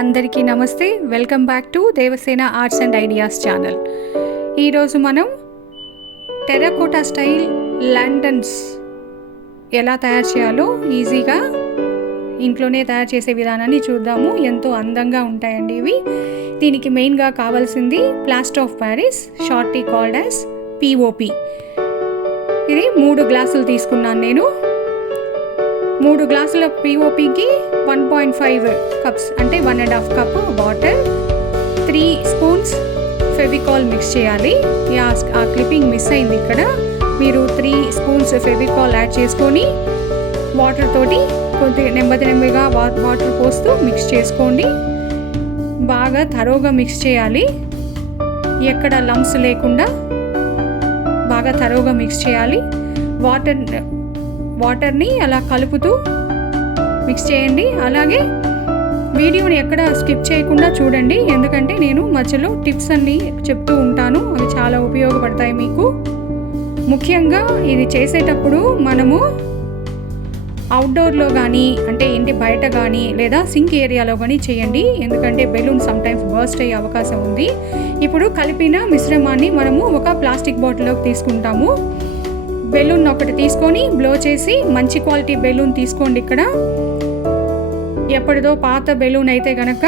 అందరికీ నమస్తే. Welcome back to Devasena arts and ideas channel. ఈరోజు మనం టెర్రకోటా స్టైల్ ల్యాంటర్న్స్ ఎలా తయారు చేయాలో ఈజీగా ఇంట్లోనే తయారు చేసే విధానాన్ని చూద్దాము. ఎంతో అందంగా ఉంటాయండి ఇవి. దీనికి మెయిన్గా కావాల్సింది plaster of Paris, shortly called as POP. ఇది 3 గ్లాసులు తీసుకున్నాను నేను. 3 గ్లాసుల పిఓపికి 1.5 కప్స్ అంటే 1.5 cup water, 3 spoons Fevicol mix చేయాలి. ఆ క్లిప్పింగ్ మిస్ అయింది ఇక్కడ. మీరు 3 స్పూన్స్ ఫెవికాల్ యాడ్ చేసుకొని వాటర్ తోటి కొద్దిగా నెమ్మదిగా వాటర్ పోస్తూ మిక్స్ చేసుకోండి. బాగా థరోగా మిక్స్ చేయాలి. ఎక్కడ లంప్స్ లేకుండా బాగా థరోగా మిక్స్ చేయాలి. వాటర్ని అలా కలుపుతూ మిక్స్ చేయండి. అలాగే వీడియోని ఎక్కడ స్కిప్ చేయకుండా చూడండి, ఎందుకంటే నేను మధ్యలో టిప్స్ అన్నీ చెప్తూ ఉంటాను. అవి చాలా ఉపయోగపడతాయి మీకు. ముఖ్యంగా ఇది చేసేటప్పుడు మనము అవుట్డోర్లో కానీ, అంటే ఇంటి బయట కానీ లేదా సింక్ ఏరియాలో కానీ చేయండి, ఎందుకంటే బెలూన్ సమ్టైమ్స్ బర్స్ట్ అయ్యే అవకాశం ఉంది. ఇప్పుడు కలిపిన మిశ్రమాన్ని మనము ఒక ప్లాస్టిక్ బాటిల్లోకి తీసుకుంటాము. బెలూన్ ఒకటి తీసుకొని బ్లో చేసి, మంచి క్వాలిటీ బెలూన్ తీసుకోండి. ఇక్కడ ఎప్పటిదో పాత బెలూన్ అయితే కనుక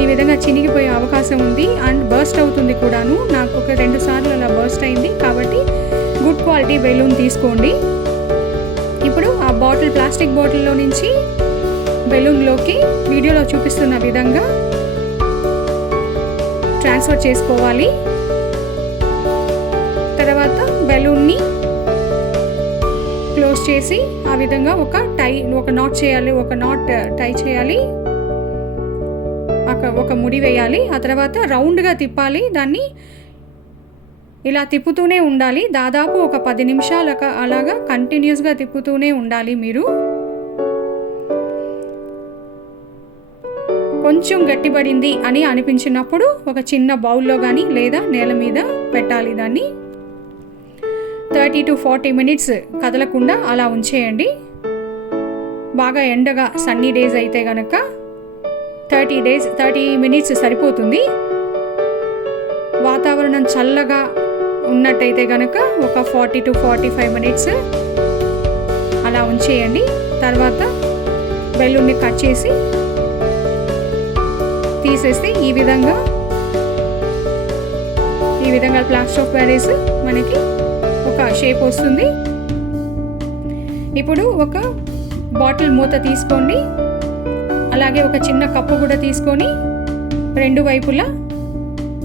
ఈ విధంగా చినిగిపోయే అవకాశం ఉంది అండ్ బర్స్ట్ అవుతుంది కూడాను. నాకు ఒక 2 సార్లు అలా బర్స్ట్ అయింది. కాబట్టి గుడ్ క్వాలిటీ బెలూన్ తీసుకోండి. ఇప్పుడు ఆ ప్లాస్టిక్ బాటిల్లో నుంచి బెలూన్లోకి వీడియోలో చూపిస్తున్న విధంగా ట్రాన్స్ఫర్ చేసుకోవాలి. తర్వాత బెలూన్ని క్లోజ్ చేసి ఆ విధంగా ఒక నాట్ చేయాలి. ఒక నాట్ టై చేయాలి, ఒక ముడి వేయాలి. ఆ తర్వాత రౌండ్గా తిప్పాలి. దాన్ని ఇలా తిప్పుతూనే ఉండాలి. దాదాపు ఒక 10 నిమిషాలు అలాగా కంటిన్యూస్గా తిప్పుతూనే ఉండాలి. మీరు కొంచెం గట్టిపడింది అని అనిపించినప్పుడు ఒక చిన్న బౌల్లో కానీ లేదా నేల మీద పెట్టాలి. దాన్ని 30 to 40 మినిట్స్ కదలకుండా అలా ఉంచేయండి. బాగా ఎండగా సన్నీ డేస్ అయితే కనుక 30 మినిట్స్ సరిపోతుంది. వాతావరణం చల్లగా ఉన్నట్టయితే కనుక ఒక 40 to 45 మినిట్స్ అలా ఉంచేయండి. తర్వాత బెలూన్ని కట్ చేసి తీసేస్తే ఈ విధంగా ప్లాస్టర్ ఆఫ్ ప్యారిస్ మనకి ఒక షేప్ వస్తుంది. ఇప్పుడు ఒక బాటిల్ మూత తీసుకోండి. అలాగే ఒక చిన్న కప్పు కూడా తీసుకొని 2 వైపులా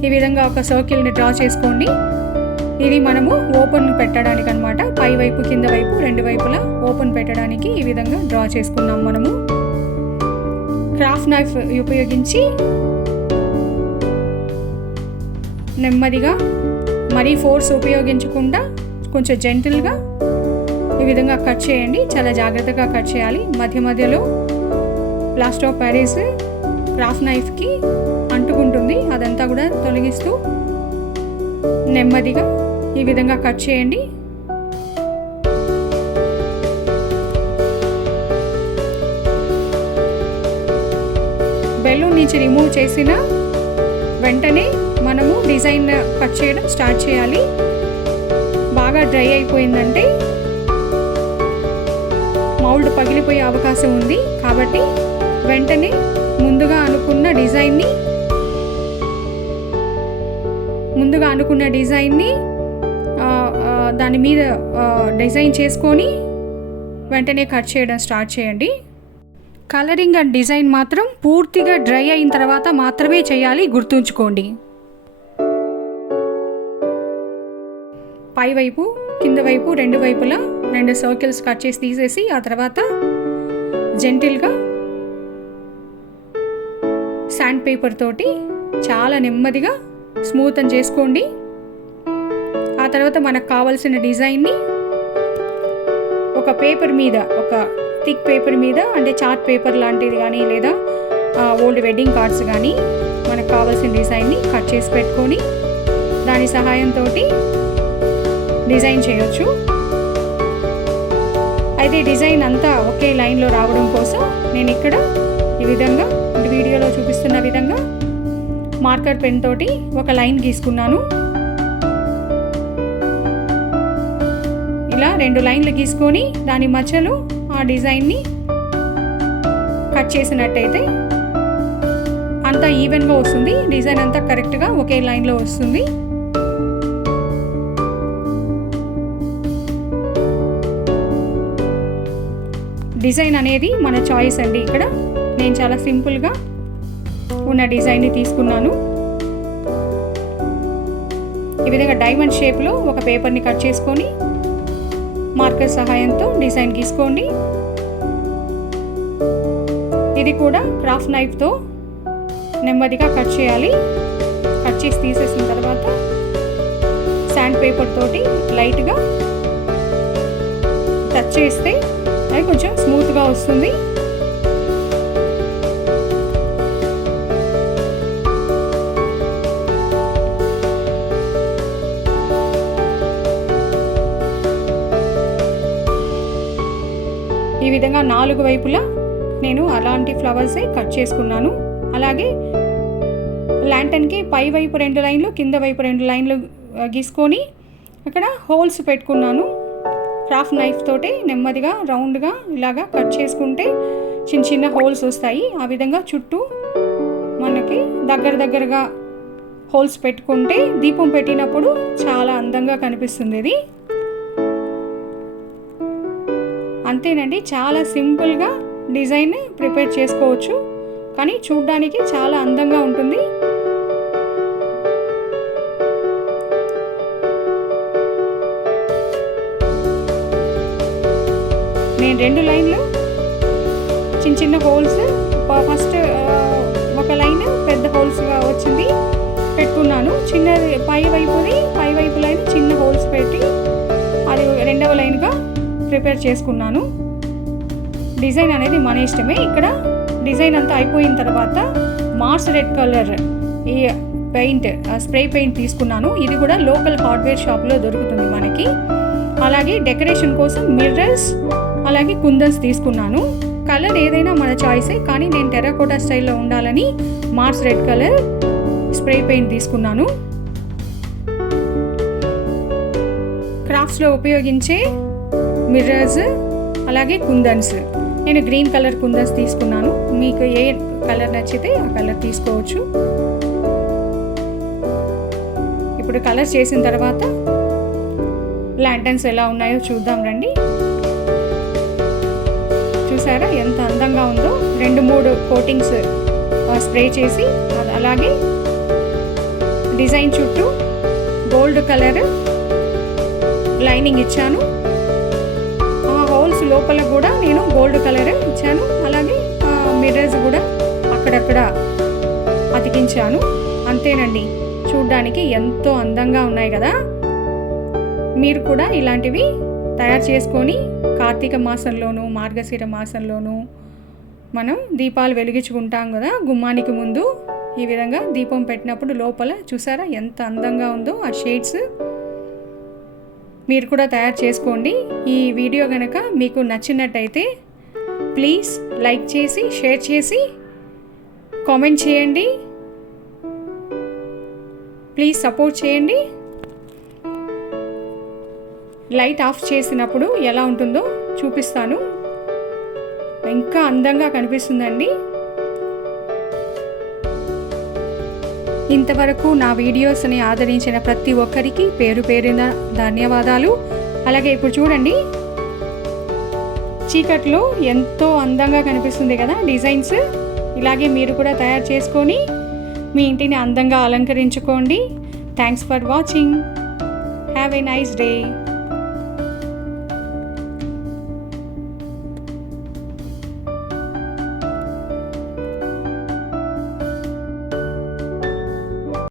ఈ విధంగా ఒక సర్కిల్ని డ్రా చేసుకోండి. ఇది మనము ఓపెన్ పెట్టడానికి అనమాట. పై వైపు కింద వైపు 2 వైపులా ఓపెన్ పెట్టడానికి ఈ విధంగా డ్రా చేసుకున్నాం. మనము క్రాఫ్ట్ నైఫ్ ఉపయోగించి నెమ్మదిగా, మరీ ఫోర్స్ ఉపయోగించకుండా కొంచెం జెంటిల్గా ఈ విధంగా కట్ చేయండి. చాలా జాగ్రత్తగా కట్ చేయాలి. మధ్యలో ప్లాస్టర్ ఆఫ్ ప్యారిస్ క్రాఫ్ట్ నైఫ్కి అంటుకుంటుంది. అదంతా కూడా తొలగిస్తూ నెమ్మదిగా ఈ విధంగా కట్ చేయండి. బెలూన్ నుంచి రిమూవ్ చేసిన వెంటనే మనము డిజైన్ కట్ చేయడం స్టార్ట్ చేయాలి. బాగా డ్రై అయిపోయిందంటే మౌల్డ్ పగిలిపోయే అవకాశం ఉంది. కాబట్టి వెంటనే ముందుగా అనుకున్న డిజైన్ని దాని మీద డిజైన్ చేసుకొని వెంటనే కట్ చేయడం స్టార్ట్ చేయండి. కలరింగ్ అండ్ డిజైన్ మాత్రం పూర్తిగా డ్రై అయిన తర్వాత మాత్రమే చేయాలి, గుర్తుంచుకోండి. పై వైపు కింద వైపు 2 వైపులా 2 సర్కిల్స్ కట్ చేసి తీసేసి ఆ తర్వాత జెంటిల్గా శాండ్ పేపర్ తోటి చాలా నెమ్మదిగా స్మూత్ చేసుకోండి. ఆ తర్వాత మనకు కావాల్సిన డిజైన్ని ఒక పేపర్ మీద, ఒక థిక్ పేపర్ మీద, అంటే చార్ట్ పేపర్ లాంటిది కానీ లేదా ఓల్డ్ వెడ్డింగ్ కార్డ్స్ కానీ మనకు కావాల్సిన డిజైన్ని కట్ చేసి పెట్టుకొని దాని సహాయంతో డిజైన్ చేయొచ్చు. అయితే డిజైన్ అంతా ఒకే లైన్లో రావడం కోసం నేను ఇక్కడ ఈ విధంగా వీడియోలో చూపిస్తున్న విధంగా మార్కర్ పెన్ తోటి ఒక లైన్ గీసుకున్నాను. ఇలా 2 లైన్లు గీసుకొని దాని మధ్యలో ఆ డిజైన్ని కట్ చేసినట్టయితే అంతా ఈవెన్గా వస్తుంది. డిజైన్ అంతా కరెక్ట్గా ఒకే లైన్లో వస్తుంది. డిజైన్ అనేది మన చాయిస్ అండి. ఇక్కడ నేను చాలా సింపుల్గా ఉన్న డిజైన్ని తీసుకున్నాను. ఈ విధంగా డైమండ్ షేప్లో ఒక పేపర్ని కట్ చేసుకొని మార్కర్ సహాయంతో డిజైన్ గీసుకోండి. ఇది కూడా క్రాఫ్ట్ నైఫ్తో నెమ్మదిగా కట్ చేయాలి. కట్ చేసి తీసేసిన తర్వాత శాండ్ పేపర్ తోటి లైట్గా టచ్ చేస్తే అది కొంచెం స్మూత్గా వస్తుంది. ఈ విధంగా 4 వైపులా నేను అలాంటి ఫ్లవర్సే కట్ చేసుకున్నాను. అలాగే ల్యాంటర్న్కి పై వైపు 2 లైన్లు, కింద వైపు 2 లైన్లు గీసుకొని అక్కడ హోల్స్ పెట్టుకున్నాను. క్రాఫ్ట్ నైఫ్ తోటి నెమ్మదిగా రౌండ్గా ఇలాగా కట్ చేసుకుంటే చిన్న చిన్న హోల్స్ వస్తాయి. ఆ విధంగా చుట్టూ మనకి దగ్గరగా హోల్స్ పెట్టుకుంటే దీపం పెట్టినప్పుడు చాలా అందంగా కనిపిస్తుంది. ఇది అంతేనండి, చాలా సింపుల్గా డిజైన్ ప్రిపేర్ చేసుకోవచ్చు, కానీ చూడ్డానికి చాలా అందంగా ఉంటుంది. నేను 2 లైన్లు చిన్న హోల్స్, ఫస్ట్ ఒక లైన్ పెద్ద హోల్స్గా వచ్చింది పెట్టుకున్నాను. చిన్న పై వైపు లైన్ చిన్న హోల్స్ పెట్టి అది 2వ లైన్గా ప్రిపేర్ చేసుకున్నాను. డిజైన్ అనేది మన ఇష్టమే. ఇక్కడ డిజైన్ అంతా అయిపోయిన తర్వాత మార్స్ రెడ్ కలర్ ఈ పెయింట్, స్ప్రే పెయింట్ తీసుకున్నాను. ఇది కూడా లోకల్ హార్డ్వేర్ షాప్లో దొరుకుతుంది మనకి. అలాగే డెకరేషన్ కోసం మిర్రర్స్, అలాగే కుందన్స్ తీసుకున్నాను. కలర్ ఏదైనా మన చాయిసే, కానీ నేను టెర్రకోటా స్టైల్లో ఉండాలని Mars red colour spray paint తీసుకున్నాను. క్రాఫ్ట్స్లో ఉపయోగించే మిర్రర్స్, అలాగే కుందన్స్, నేను గ్రీన్ కలర్ కుందన్స్ తీసుకున్నాను. మీకు ఏ కలర్ నచ్చితే ఆ కలర్ తీసుకోవచ్చు. ఇప్పుడు కలర్ చేసిన తర్వాత ల్యాంటర్న్స్ ఎలా ఉన్నాయో చూద్దాం రండి. చూసారా ఎంత అందంగా ఉందో. 2-3 కోటింగ్స్ స్ప్రే చేసి అలాగే డిజైన్ చుట్టూ గోల్డ్ కలర్ లైనింగ్ ఇచ్చాను. ఆ హోల్స్ లోపల కూడా నేను గోల్డ్ కలర్ ఇచ్చాను. అలాగే మిర్రర్స్ కూడా అక్కడక్కడ అతికించాను. అంతేనండి, చూడ్డానికి ఎంతో అందంగా ఉన్నాయి కదా. మీరు కూడా ఇలాంటివి తయారు చేసుకొని కార్తీక మాసంలోనూ మార్గశిర మాసంలోనూ మనం దీపాలు వెలిగించుకుంటాం కదా గుమ్మానికి ముందు. ఈ విధంగా దీపం పెట్టినప్పుడు లోపల చూసారా ఎంత అందంగా ఉందో ఆ షేడ్స్. మీరు కూడా తయారు చేసుకోండి. ఈ వీడియో కనుక మీకు నచ్చినట్టయితే ప్లీజ్ లైక్ చేసి, షేర్ చేసి, కామెంట్ చేయండి. ప్లీజ్ సపోర్ట్ చేయండి. లైట్ ఆఫ్ చేసినప్పుడు ఎలా ఉంటుందో చూపిస్తాను. ఇంకా అందంగా కనిపిస్తుందండి. ఇంతవరకు నా వీడియోస్ని ఆదరించిన ప్రతి ఒక్కరికి పేరు పేరున ధన్యవాదాలు. అలాగే ఇప్పుడు చూడండి, చీకట్లో ఎంతో అందంగా కనిపిస్తుంది కదా డిజైన్స్. ఇలాగే మీరు కూడా తయారు చేసుకొని మీ ఇంటిని అందంగా అలంకరించుకోండి. Thanks for watching. Have a nice day.